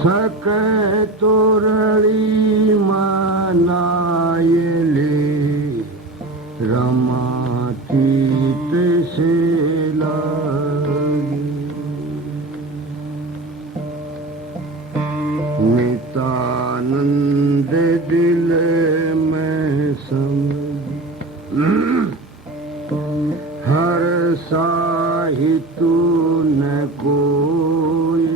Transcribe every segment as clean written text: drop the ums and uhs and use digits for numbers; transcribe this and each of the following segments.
सके तोरली मनायले रमातीत से लागे नितानंद दिल में समझ हर साहितु न कोई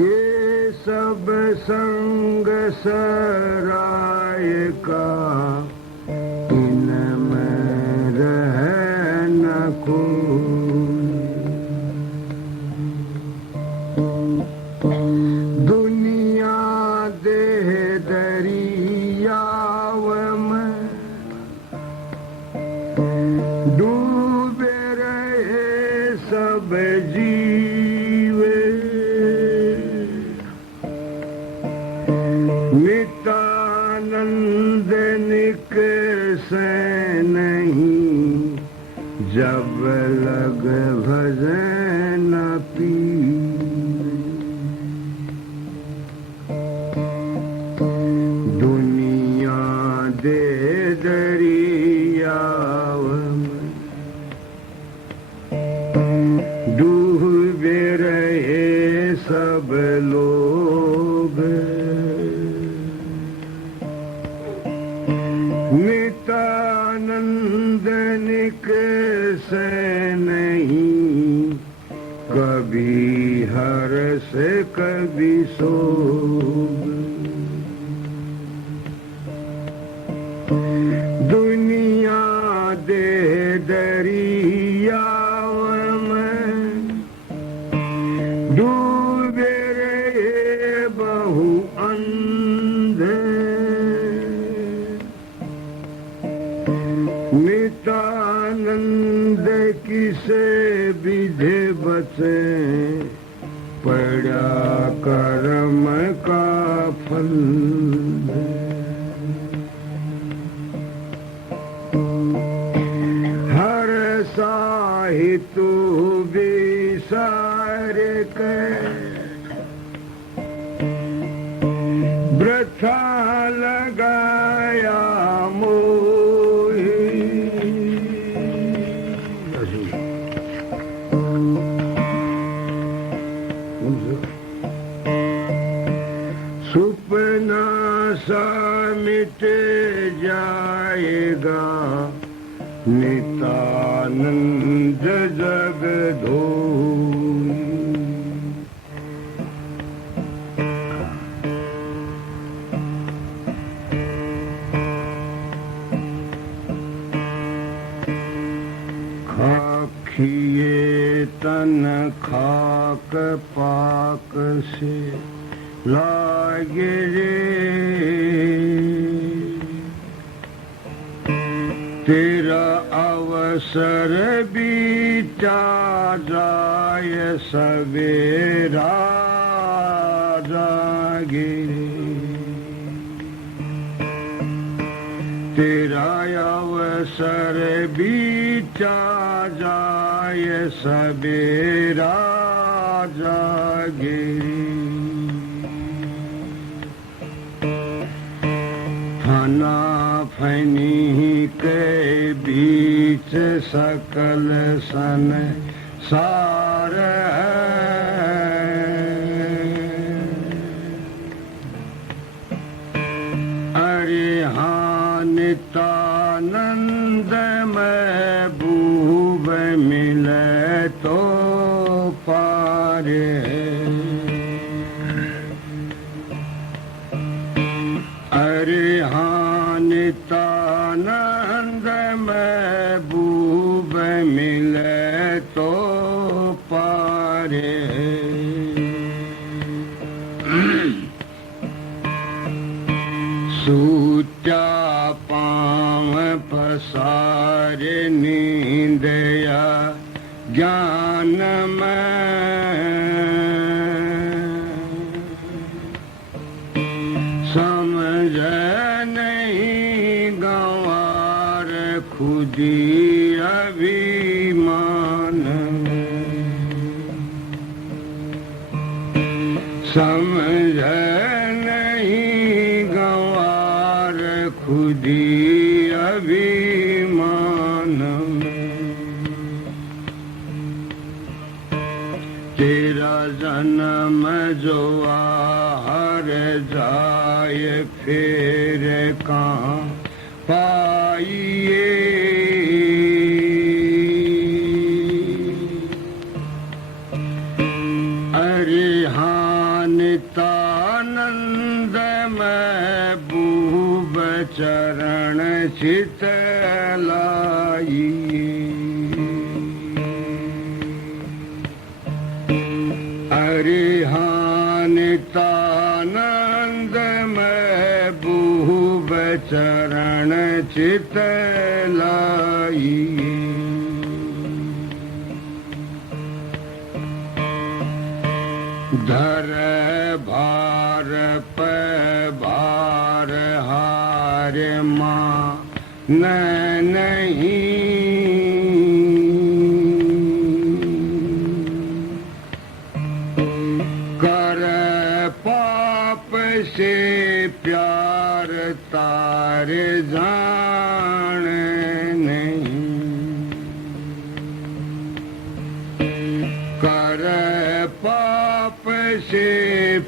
ये सब संग सराय का इनमें रह न कोई दुनिया देह दरियाव में डूबे रहे सब जीवे नितानंद निकसे नहीं जब लग भजन पी दुनिया दे दरियाव में डूबे रहे सब लोग नितानंद निकसे नहीं कभी हर से कभी सोग दुनिया दे दरियाव में डूबे रहे बहु अंधे नितानंद किसे विधे बचे पड़ा कर्म का फल हर साहितु विसार के वृथा लगाया सुपना सा मिट जाएगा नितानंद जग धोई खाखिए तन खाक पाक से लागे रे तेरा अवसर बीता जाय सवेरा जागे तेरा अवसर बीता जाय सवेरा जागे फना फनी के बीच सकल सन सार अरे हाँ नितानंद महबूब मिले तो पार अरे हाँ नितानंद महबूब मिले तो पार सूचा पाँव पसारे नींद या ज्ञान में समझ नहीं गंवार खुदी अभिमान समझ नहीं गंवार खुदी अभिमान में। तेरा जन्म जो आहर जाए फिर कहाँ पाइए। नितानंद महबूब चरण चित लाई। हाँ नितानंद महबूब चरण चित लाई। धर भार पे भार हार मां नहीं। कर पाप से प्यार तार जान नहीं। कर पाप से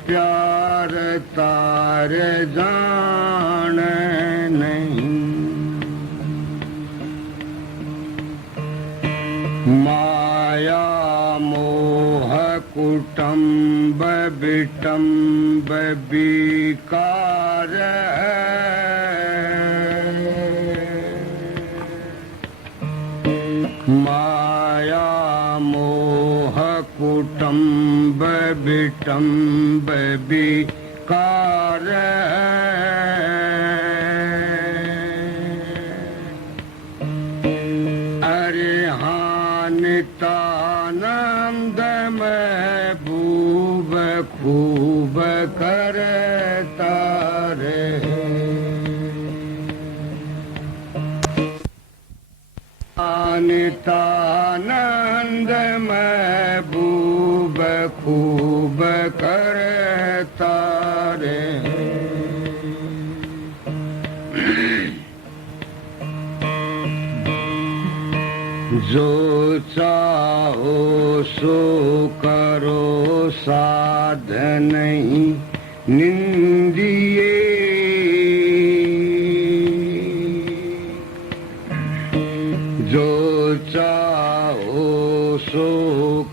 प्यार तार जान नहीं। माया मोह कुटुंब विटंब विकार माया मोह कुटुंब विटंब विकार हाँ नितानंद महबूब खूब करता रहे। नितानंद महबूब खूब करता रहे। जो चाहो सो करो साध नहीं निंदिए। जो चाहो सो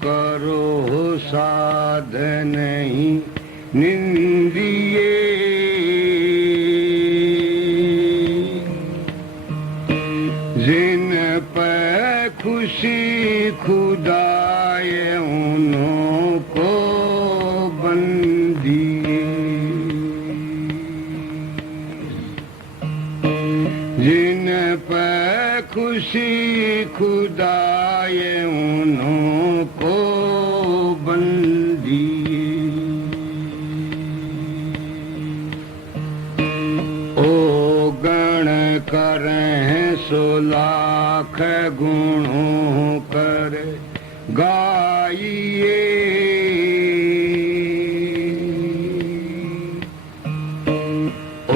करो साध नहीं निंदिए। जिन पर खुशी खुदाए उनको बंदिए। जिन पर खुशी खुदाए उनको बंदिए। ओ गण करें सो लाख गुणों कर गाइए। ओ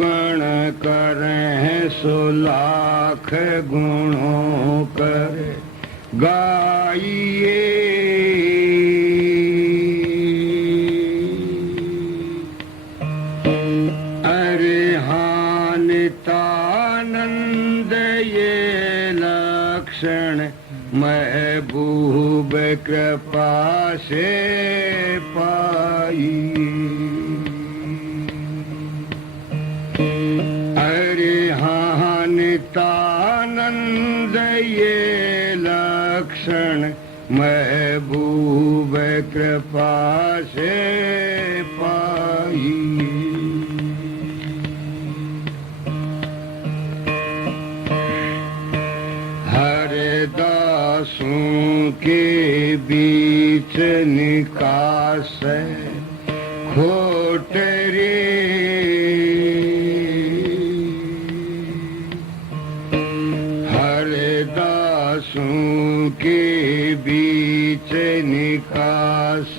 गण करें सो लाख गुणों कर गाइए। हाँ नितानंद ये लक्षण महबूब कृपा से पाई। हाँ नितानंद ये लक्षण महबूब कृपा से पाई। दासों के बीच निकास खोटरे। हर दासों के बीच निकास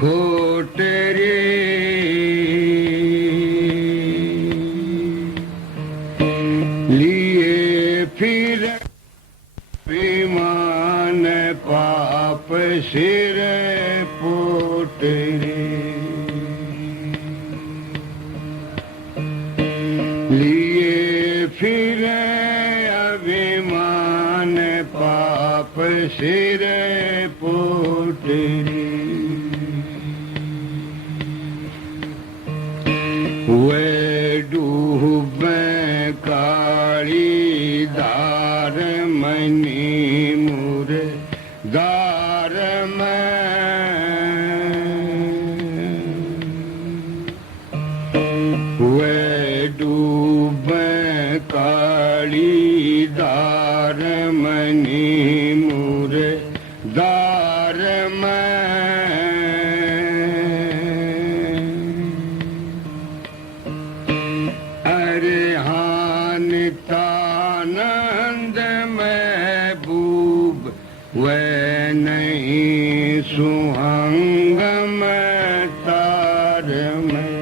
खोट रे लिए फिर विमान पाप सिर पोट रे लिए फिर अभिमान पाप सिर पोट रे वे डूबे काली दार मनी मुर दार में वे डूबे काली दार मनी मुर दार में तानंद महबूब वह नहीं सुहंग में तार में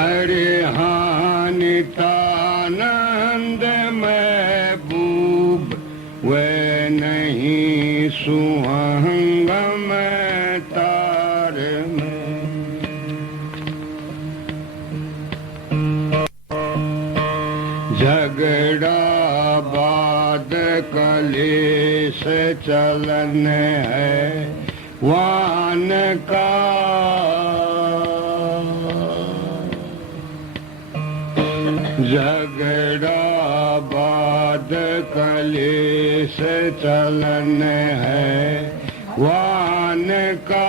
अरे हान तानंद महबूब वह नहीं सुहंग में तार में झगड़ा बाद कलेश चलन है वान का झगड़ा बाद कलेश चलन है वान का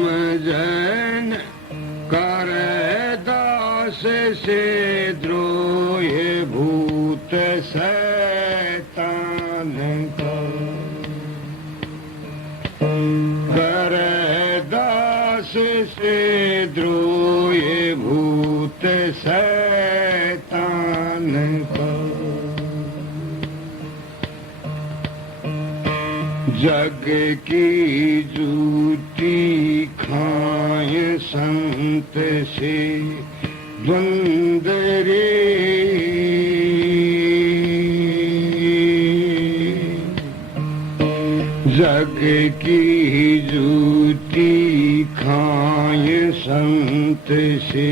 समझन करे दास से द्रोह भूत शैतान का करे दास से द्रोह भूत शैतान का जग की जूठी खाए संत से द्वंद रे जग की जूठी खाए संत से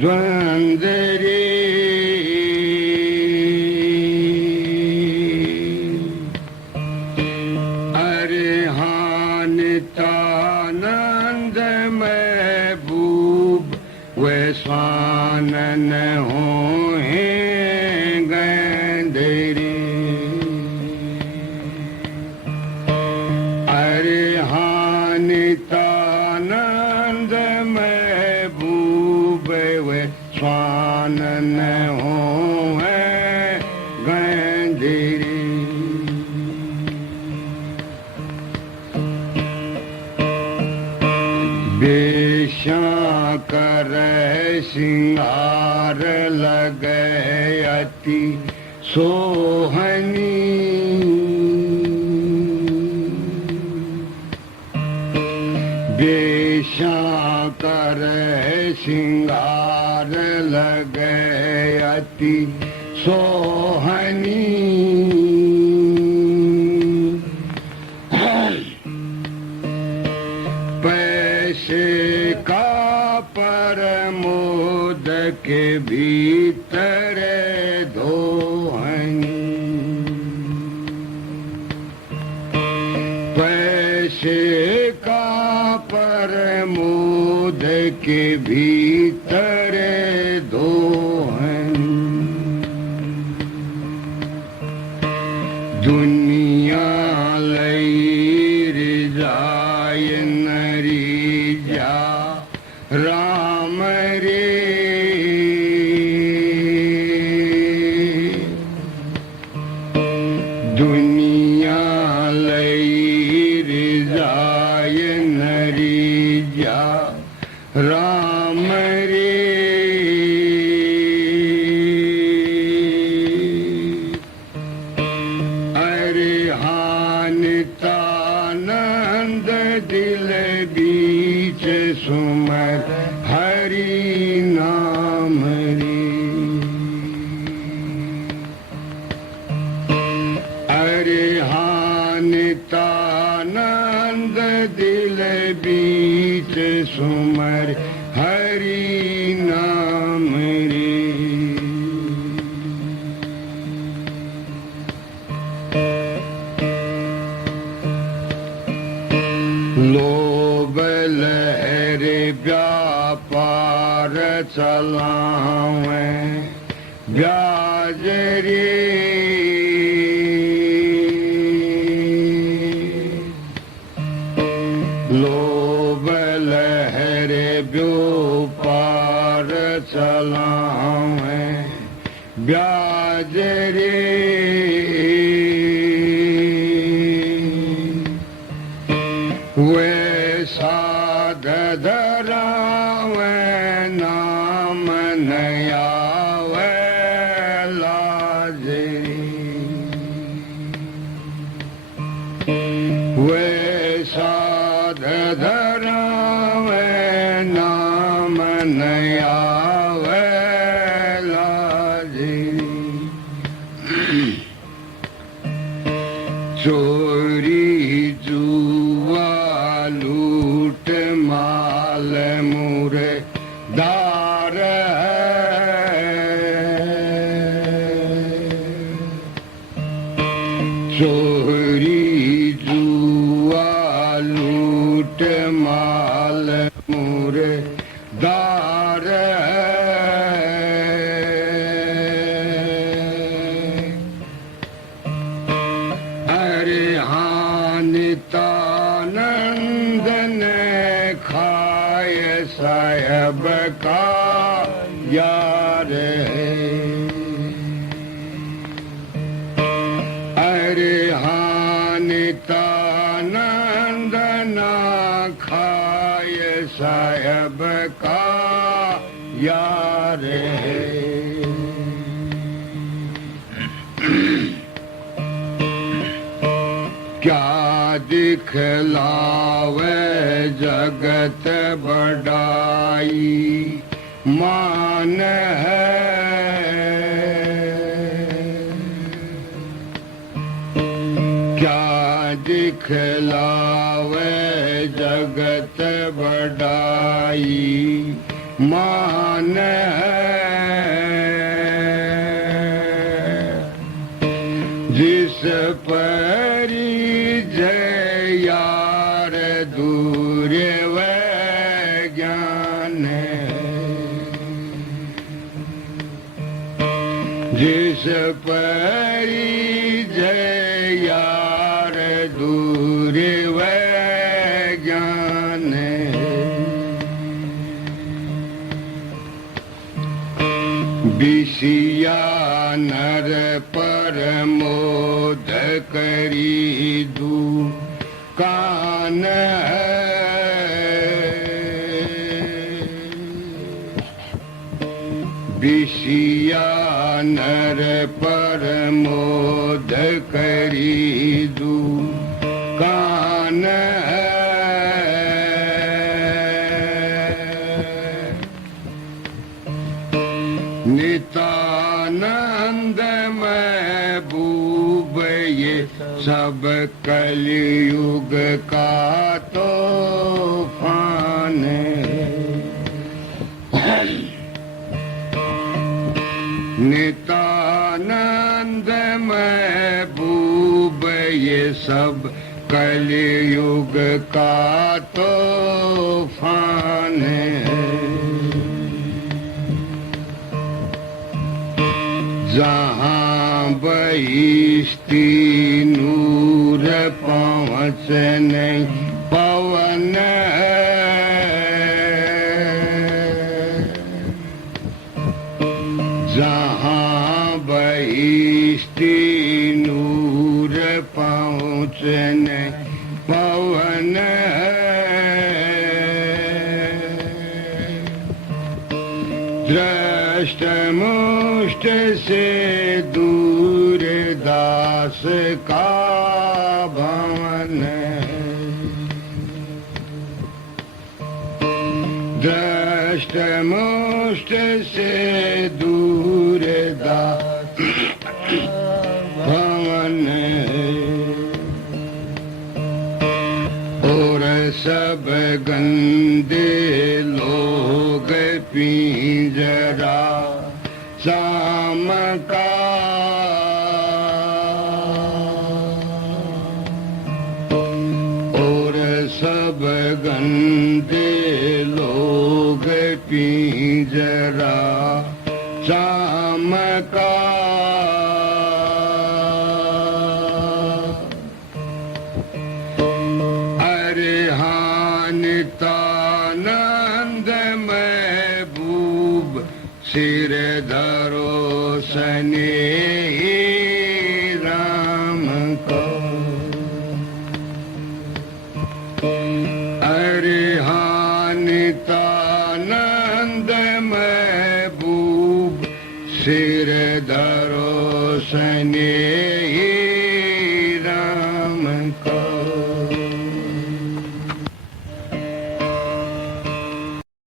द्वंद रे तानंद महबूब वे स्वानन हो गंधरी अरे हान तानंद महबूब वे स्वानन हो गंधरी बेशा कर सिंगार लगे अति सोहनी बेशा कर सिंगार लगे अति सोहनी पैसे का परमोद के भीतर धोहनी पैसे का परमोद के भीतर धोहनी दुनिया लई रिजाय नरी जा राम रे दुनिया लई रिजाय नरी जा राम बीच सुमर हरि नाम रे। लोभ लहर व्यापार चलावे ब्याज रे। लोभ लहर व्यापार चलावे ब्याज रे। वे साध धरावे नाम नयावे लाज रे। वे साध धरावे नाम नयावे लाज रे। चोरी जुआ लूट माल मुरे दार चोरी जुआ लूट माल मुरे दार। अरे हानितानंदन खाय साहब का यार है। अरे हानितानंदन खाय साहब का यार है। क्या दिखलावे जगत बड़ाई मान है। क्या दिखलावे जगत बड़ाई मान है। जिस परी जय यार दूर वह ज्ञान है। जिस परी जय यार दूर वह ज्ञान है। विषया नर पर मोद करी दू कान है। विषया नर पर मोद करी दू कान है। नितानंद महबूब ये सब कलयुग का तूफान है। नितानंद महबूब ये सब कलयुग का तूफान है। जहाँ बहिश्ती नूर पहुँच नहीं पवन जहाँ बहिश्ती नूर पहुँच नहीं पवन दृष्ट मुष्ट से दूर दास का भवन दृष्ट मुष्ट से दूर दास भवन और सब गंदे लोग पिंजरा शाम का और सब गंदे लोग पिंजरा शाम का नितानंद महबूब सिर धरो सने राम को अरे हाँ नितानंद महबूब सिर धरो सने